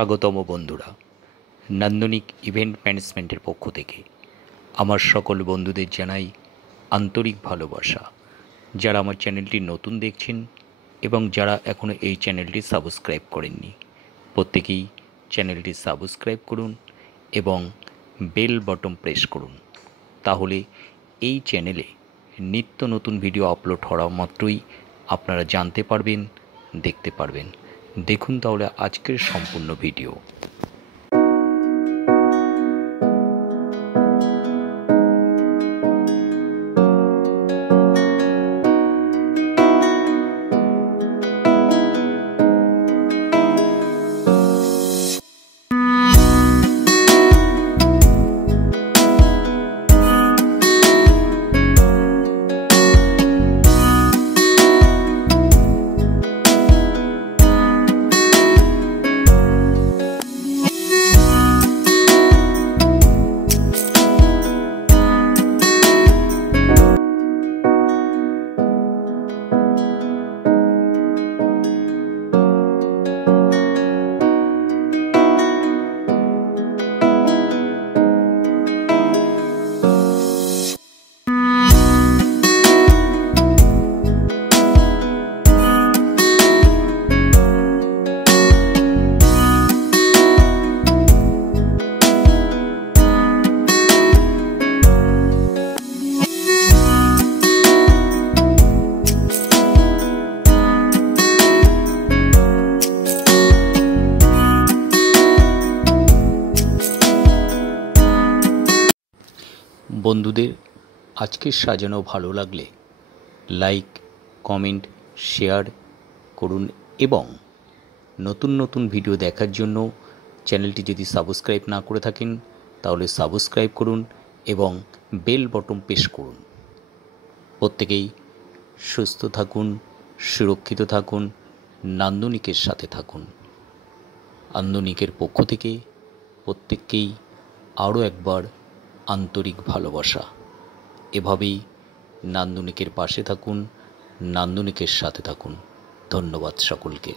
স্বাগতম বন্ধুরা। নান্দনিক ইভেন্ট ম্যানেজমেন্টের পক্ষ থেকে আমার সকল বন্ধুদের জানাই আন্তরিক ভালোবাসা। যারা আমার চ্যানেলটি নতুন দেখছেন এবং যারা এখনও এই চ্যানেলটি সাবস্ক্রাইব করেননি, প্রত্যেকেই চ্যানেলটি সাবস্ক্রাইব করুন এবং বেল বটন প্রেস করুন। তাহলে এই চ্যানেলে নিত্য নতুন ভিডিও আপলোড হওয়া মাত্রই আপনারা জানতে পারবেন, দেখতে পারবেন। দেখুন তাহলে আজকের সম্পূর্ণ ভিডিও। বন্ধুদের আজকের সাজানো ভালো লাগলে লাইক, কমেন্ট, শেয়ার করুন এবং নতুন নতুন ভিডিও দেখার জন্য চ্যানেলটি যদি সাবস্ক্রাইব না করে থাকেন তাহলে সাবস্ক্রাইব করুন এবং বেল বটন প্রেস করুন। প্রত্যেকেই সুস্থ থাকুন, সুরক্ষিত থাকুন, নান্দনিকের সাথে থাকুন। নান্দনিকের পক্ষ থেকে প্রত্যেককেই আরও একবার আন্তরিক ভালোবাসা। এভাবেই নান্দনিকের পাশে থাকুন, নান্দনিকের সাথে থাকুন। ধন্যবাদ সকলকে।